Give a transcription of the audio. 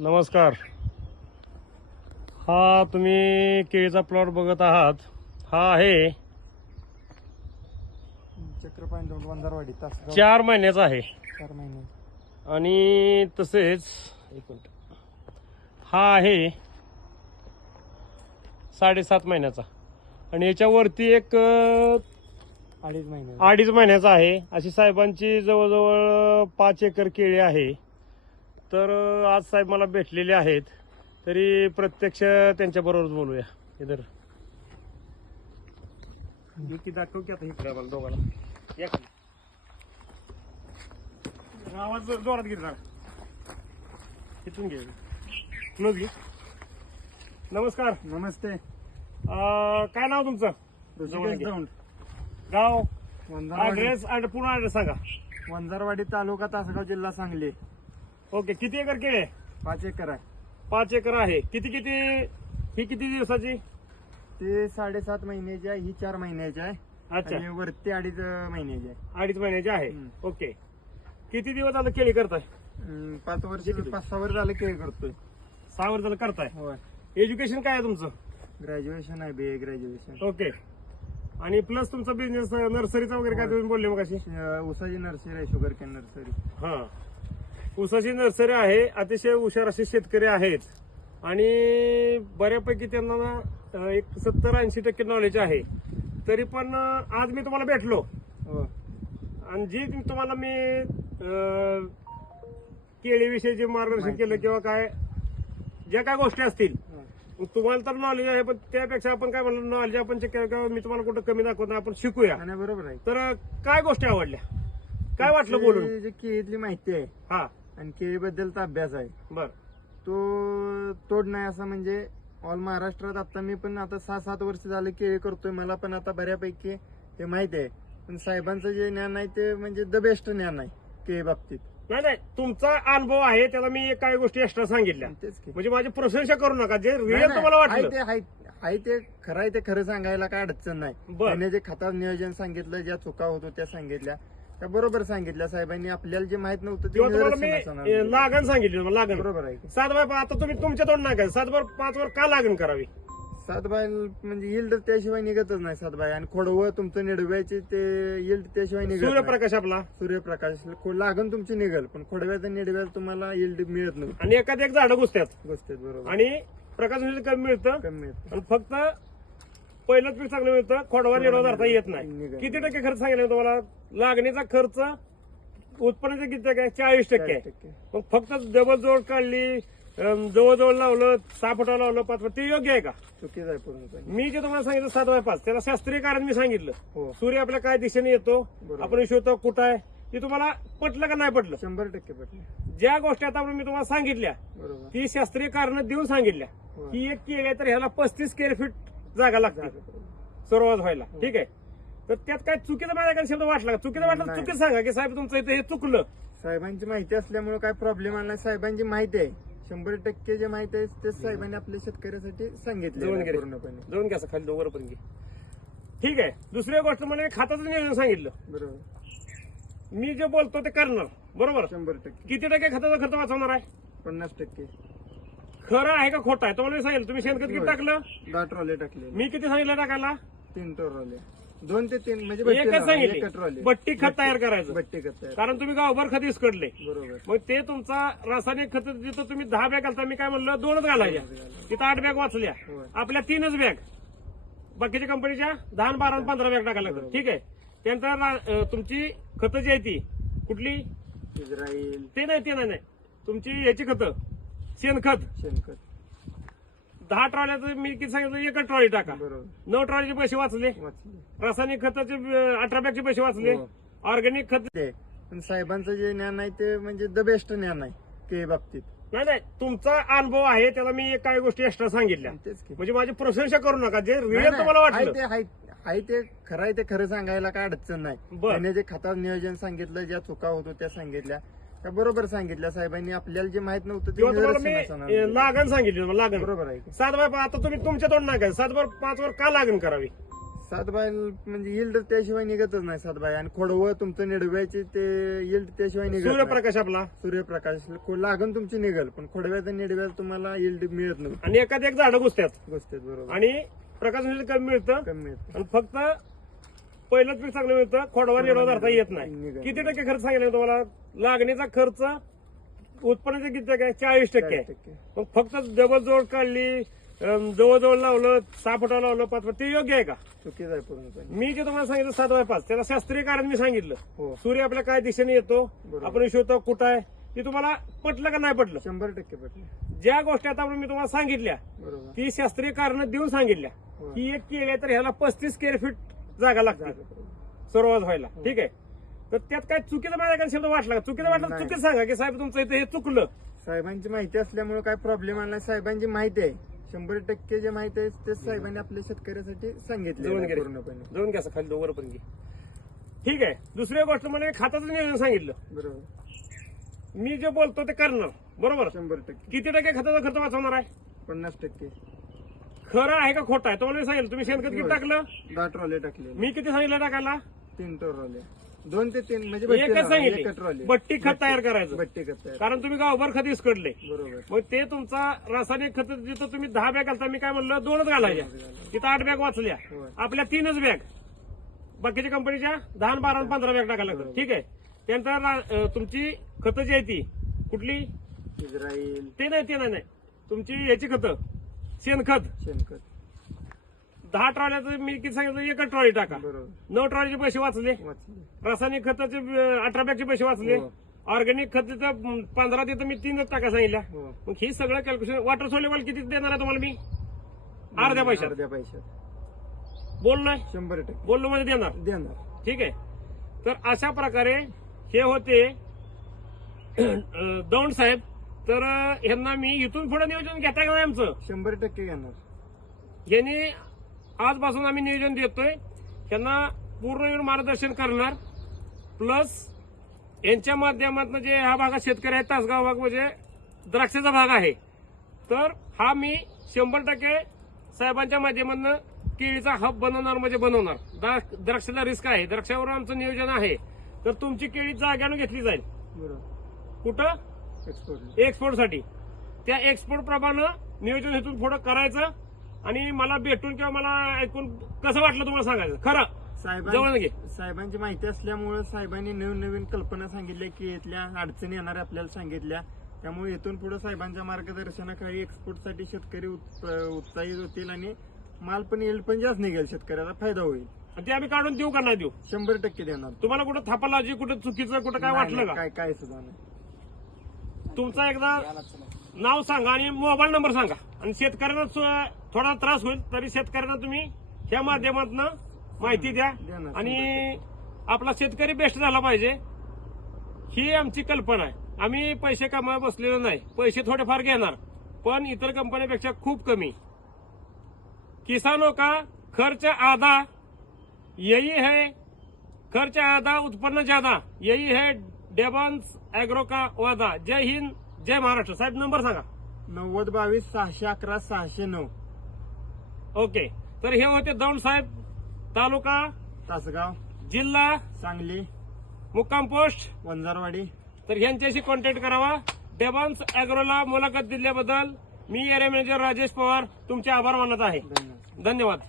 नमस्कार. हा तुम्ही केळीचा प्लॉट बघत आहात. हा आहे वंजारवाडी चार महिन्याचा आहे. चार महिने. आणि तसेच एक मिनिट. हा आहे साडेसात महिन्याचा. आणि याच्यावरती एक अं, अडीच महिने. अडीच महिन्याचा आहे. अशी साहेबांची जवळजवळ पाच एकर केळी आहे. तर आज साहेब मला भेटलेले आहेत. तरी प्रत्यक्ष त्यांच्या बरोबर बोलूया. इधर. की दाखव की आता इकडे मला दोघांना या खाली. आवाज जोरात घे जरा. इथून घे. क्लोज घे. नमस्कार. नमस्ते. अं, काय नाव तुमचं? जवळ ऋषिकेश घे. दौंड. गाव? वंजारवाडी. ऍड्रेस पूर्ण ऍड्रेस सांगा. वंजारवाडी तालुका तासगाव जिल्हा सांगली. ओके किती एकर केळे पाच एकर आहे. पाच एकर आहे. किती किती ही किती दिवसाची? ते साडेसात महिन्याची आहे ही चार महिन्याची आहे. अच्छा. आणि वरती अडीच महिन्याची आहे. अडीच महिन्याची आहे. हम्म. ओके. किती दिवस झालं केळी करताय? अं, पाच वर्ष किती? पाच सहा वर्ष झालं केळ करतोय. सहा वर्ष झालं करताय? होय. एज्युकेशन काय आहे तुमचं? ग्रॅज्युएशन आहे बी ए ग्रॅज्युएशन ओके. आणि प्लस तुमचा बिझनेस नर्सरीचा वगैरे काय तुम्ही बोलले मग अशी उसाची नर्सरी आहे शुगर कॅन नर्सरी हा. ऊसाची नर्सरी आहे अतिशय हुशार असे शेतकरी आहेत. आणि बऱ्यापैकी त्यांना एक सत्तर ऐंशी टक्के नॉलेज आहे. तरी पण आज मी तुम्हाला भेटलो. हो. आणि जी तुम्हाला मी केळीविषयी जे मार्गदर्शन. केलं किंवा काय ज्या काय गोष्टी असतील हो. तुम्हाला तर नॉलेज आहे पण त्यापेक्षा आपण काय म्हणलं नॉलेज आपण check केलं किंवा मी तुम्हाला कुठं कमी दाखवत नाही आपण शिकूया. बरोबर आहे. तर काय गोष्टी आवडल्या? काय वाटलं बोलून? केळीतली माहिती आहे हा. आणि केळीबद्दलचा अभ्यास आहे. बर. तो तोड नाही असं म्हणजे ऑल महाराष्ट्रात आता मी पण आता सहा सात वर्ष झाले केळी करतोय. मला पण आता बऱ्यापैकी हे माहीत आहे. पण साहेबांचं जे ज्ञान आहे ते म्हणजे द बेस्ट ज्ञान आहे केळी बाबतीत. नाही नाही. तुमचा अनुभव आहे त्याला मी काही गोष्टी एक्स्ट्रा सांगितल्या. तेच की. म्हणजे माझी प्रशंसा करू नका. जे रिअल तुम्हाला आहे ते आहे- आहे ते खरं आहे ते खरं सांगायला काय अडचण नाही. बर. त्याने जे खतात नियोजन सांगितलं ज्या चुका होतो त्या सांगितल्या त्या बरोबर सांगितल्या साहेबांनी. आपल्याला जे माहीत नव्हतं ते किंवा तुम्हाला निदर्शनास मी आणलं. लागण सांगितली लागण. बरोबर आहे की. सात बाय आता तुम्ही तुमच्या तोंड नाही सात बार पाच वर का लागण करावी? सात बाय म्हणजे yield त्याशिवाय निघतच नाही सात बाय आणि खोडवं तुमचं निडव्याचे ते yield त्याशिवाय निघत नाही. सूर्यप्रकाश आपला. सूर्यप्रकाश. खो- लागण तुमची निघल पण खोडव्याचं निडव्याचं तुम्हाला yield मिळत नाही आणि एखाद एक झाडं घुसतात. गोष्टीत बरोबर. आणि प्रकाश कमी मिळतं. कमी मिळत. आणि फक्त पहिलंच पीक चांगलं मिळतं खोडवा निडवा धरता येत नाही. किती टक्के खर्च सांगितलं तुम्हाला? लागणीचा खर्च उत्पन्नाचा किती टक्के? चाळीस टक्के आहे. मग फक्त डबल जोड काढली जवळजवळ लावलं सहा फुटा लावलं पाच फुट ते योग्य आहे का? चुकीच आहे पूर्णपणे. मी जे तुम्हाला सांगितलं सात बाय पाच त्याला शास्त्रीय कारण मी सांगितलं. हो. सूर्य आपल्या काय दिशेने येतो. आपण शोधतो कुठं आहे? ते तुम्हाला पटलं का नाही पटलं? शंभर टक्के पटले. ज्या गोष्टी आता मी तुम्हाला सांगितल्या ती शास्त्रीय कारण देऊन सांगितल्या. हो. की एक आहे तर ह्याला पस्तीस स्क्वेअर फीट जागा लागते. सुरुवात व्हायला. ठीक आहे? तर त्यात काय चुकीचं माझ्या काही शब्द वाटला? चुकीचं वाटलं नाही. चुकीचं सांगा की साहेब तुमचं इथं हे चुकलं. साहेबांची माहिती असल्यामुळे काय प्रॉब्लेम आला नाही. साहेबांची माहिती आहे. शंभर टक्के जे माहिती आहे ते साहेबांनी आपल्या शेतकऱ्यासाठी सांगितले गेले. पूर्णपणे. जाऊन घ्या असं खाली दोघं पण घे. ठीक आहे? दुसरी गोष्ट म्हणजे मी खात्याचं नियोजन सांगितलं. बरोबर. मी जे बोलतो ते करणार. बरोबर? शंभर टक्के. किती टक्के खताचा खर्च वाचवणार आहे? पन्नास टक्के. खरं आहे का खोटं आहे? तुम्हाला मी सांगितलं तुम्ही शेणखत किती टाकलं? दहा ट्रॉले टाकले मी किती सांगितलं टाकायला? तीन ट्रॉले. दोन ते तीन म्हणजे बट्टी एकच लावा, एकच बट्टी खत तयार करायचं. बट्टी खत तयार. कारण तुम्ही गावभर खत इसकडले. बरोबर. मग ते तुमचा रासायनिक खत जिथं तुम्ही दहा बॅग घालता. मी काय म्हणलं? दोनच घालायच्या तिथं आठ बॅग वाचल्या होय. आपल्या तीनच बॅग. बाकीच्या कंपनीच्या दहा आणि बारा आणि पंधरा बॅग टाकायला लागतात ठीक आहे? त्यानंतर रा- अं, तुमची खतं जी आहे ती कुठली? इस्राईल ते नाही ते नाही नाही. तुमची याची खतं. शेणखत. शेणखत. दहा ट्रॉल्याचं मी किती सांगितलं? एकच ट्रॉली टाका. बरोबर. नऊ ट्रॉलीचे पैसे वाचले. वाचले. रासायनिक खताचे अं, अठरा बॅगचे पैसे वाचले. हो. ऑर्गॅनिक खत ते. पण साहेबांचं जे ज्ञान आहे ते म्हणजे द बेस्ट ज्ञान आहे के बाबतीत. नाही नाही. तुमचा अनुभव आहे त्याला मी एक काही गोष्टी एक्स्ट्रा सांगितल्या. तेच की. म्हणजे माझी प्रशंसा करू नका. जे रिअल नाही, तुम्हाला आहे वाटलं ते आहे- आहे ते खरं आहे ते खरं सांगायला काय अडचण नाही. बर. त्याने जे खतात नियोजन सांगितलं ज्या चुका होतो त्या सांगितल्या त्या बरोबर सांगितल्या साहेबांनी आपल्याला जे माहीत नव्हतं ते किंवा तुम्हाला मी निदर्शनास अं, आणलं. लागण सांगितली तुम्हाला लागण. बरोबर आहे की. सात बाय पाच आता तुम्ही तुमच्या तोंड नाही काय? सात बार पाच वर का लागण करावी? सात बाय म्हणजे yield त्याशिवाय निघतच नाही सात बाय. आणि खोडवं तुमचं निडव्याचे ते yield त्याशिवाय निघत नाही. सूर्यप्रकाश आपला. सूर्यप्रकाश खो- लागण तुमची निघल पण खोडव्याचं निडव्याचं तुम्हाला yield मिळत नाही. आणि एखाद एक झाडं घुसतात गोष्ट बरोबर. आणि प्रकाश कमी मिळतं. कमी मिळत. आणि फक्त पहिलंच पीक चांगलं मिळतं खोडवा निडवा धरता येत नाही. किती टक्के खर्च सांगितलं तुम्हाला? लागणीचा खर्च उत्पन्नाचे किती टक्के? आहे चाळीस टक्के. आहे. मग फक्त जवळजवळ काढली अं, जवळजवळ लावलं सहा फुटा लावलं पाच फुट ते योग्य आहे का? चुकीच आहे पूर्णपणे. मी जे तुम्हाला सांगितलं सात बाय पाच. त्याला शास्त्रीय कारण मी सांगितलं. हो. सूर्य आपल्या काय दिशेने येतो. आपण शोधतो कुठं आहे? ते तुम्हाला पटलं का नाही पटलं? शंभर टक्के पटले. ज्या गोष्टी आता मी तुम्हाला सांगितल्या ती शास्त्रीय कारण देऊन सांगितल्या. की एक केली तर ह्याला पस्तीस स्क्वेअर फीट जागा लागते. सुरुवात व्हायला. ठीक आहे? तर त्यात काय चुकीचं माझ्या काय शब्द वाटला का? चुकीचं वाटलं नाही. चुकीचं सांगा की साहेब तुमचं इथे हे चुकलं. साहेबांची माहिती असल्यामुळे काय प्रॉब्लेम आला नाही. साहेबांची माहिती आहे. शंभर टक्के जे माहिती आहे ते साहेबांनी आपल्या शेतकऱ्यासाठी सांगितले जवळ गेले. पूर्णपणे. जाऊन घ्या असं खाली दोघं पण घे. ठीक आहे. दुसरी गोष्ट म्हणजे खात्याचं नियोजन सांगितलं. बरोबर. मी जे बोलतो ते करणार बरोबर? शंभर टक्के. किती टक्के खताचा खर्च वाचवणार आहे? पन्नास टक्के. खरं आहे का खोटं आहे? तुम्हाला मी सांगितलं तुम्ही शेणखत किती टाकलं? दहा ट्रॉले टाकले. मी किती सांगितलं टाकायला? तीन ट्रॉले. दोन ते तीन म्हणजे एकच सांगितली. ट्रॉली. बट्टी खत तयार करायचं. बट्टी खत कारण तुम्ही गावभर खत इसकडले. बरोबर. मग ते तुमचा रासायनिक खत जिथं तुम्ही दहा बॅग घालता मी काय म्हणलं दोनच घालायच्या. तिथं आठ बॅग वाचल्या. होय. आपल्या तीनच बॅग. बाकीच्या कंपनीच्या दहा आणि बारा आणि पंधरा बॅग टाकायला लागतात ठीक आहे. त्यानंतर रा- अं, तुमची खतं जी आहे ती कुठली? इस्राईल ते नाही ते नाही नाही. तुमची याची खतं. शेणखत. शेणखत. दहा ट्रॉल्याचं मी किती सांगितलं? एकच ट्रॉली टाका. बरोबर. नऊ ट्रॉलीचे पैसे वाचले. वाचले. रासायनिक खताचे अं, अठरा बॅगचे पैसे वाचले. हो. ऑर्गॅनिक खत पंधरा तिथं मी तीनच टाका सांगितल्या. हो. मग ही सगळं कॅल्क्युलेशन वॉटर सोलेबल किती देणार आहे तुम्हाला मी? अर्ध्या पैशात. अर्ध्या पैशात. बोललोय? शंभर टक्के. बोललो म्हणजे देणार. देणार. ठीक आहे. तर अशा प्रकारे हे होते अं, दौंड साहेब. तर अं, ह्यांना मी इथून पुढे नियोजन घेता का नाही आमचं? शंभर टक्के घेणार. यांनी आजपासून आम्ही नियोजन देतोय. त्यांना पूर्ण येऊन मार्गदर्शन करणार. प्लस यांच्या माध्यमातून जे ह्या भागात शेतकरी आहेत तासगाव भाग म्हणजे द्राक्षाचा भाग आहे. तर हा मी शंभर टक्के साहेबांच्या माध्यमातून केळीचा हब बनवणार म्हणजे बनवणार. द्राक्ष- द्राक्षाला रिस्क आहे. द्राक्षावर आमचं नियोजन आहे. तर तुमची केळी जाग्यानं घेतली जाईल. बरोबर. कुठं? एक्सपोर्टसाठी त्या एक्सपोर्ट प्रमाणे नियोजन इथून पुढं करायचं आणि मला भेटून किंवा मला ऐकून कसं वाटलं तुम्हाला सांगायचं? खरं. जवळ साहेबांची माहिती असल्यामुळे साहेबांनी नवीन नवीन कल्पना सांगितल्या की इथल्या अडचणी येणार आपल्याला सांगितल्या. त्यामुळे इथून पुढे साहेबांच्या मार्गदर्शनाखाली एक्सपोर्टसाठी शेतकरी उत- उत्साहित होतील आणि माल पण येईल पण जास्त निघेल शेतकऱ्याला फायदा होईल. ते आम्ही काढून देऊ का नाही देऊ? शंभर टक्के देणार. तुम्हाला कुठं थापा जी कुठं चुकीचं कुठं काय वाटलं काय काय सुद्धा नाही. तुमचा एकदा नाव सांगा आणि मोबाईल नंबर सांगा. आणि शेतकऱ्यांना थोडा त्रास होईल तरी शेतकऱ्यांना तुम्ही ह्या माध्यमातून माहिती द्या. आणि आपला शेतकरी बेस्ट झाला पाहिजे ही आमची कल्पना आहे. आम्ही पैसे कमाय बसलेलो नाही. पैसे थोडेफार घेणार पण इतर कंपन्यापेक्षा खूप कमी. किसानों का खर्च आधा यही है खर्च आधा उत्पन्न ज्यादा यही है डेबॉन्स अॅग्रो का वादा जय हिंद जय महाराष्ट्र. साहेब नंबर सांगा. नव्वद बावीस सहाशे अकरा सहाशे नऊ. ओके. तर हे होते दौंड साहेब तालुका तासगाव जिल्हा सांगली मुक्काम पोस्ट. वंजारवाडी. तर यांच्याशी कॉन्टॅक्ट करावा. डेबॉन्स अॅग्रोला मुलाखत दिल्याबद्दल मी एरिया मॅनेजर राजेश पवार तुमचे आभार मानत आहे. धन्यवाद. धन्यवाद.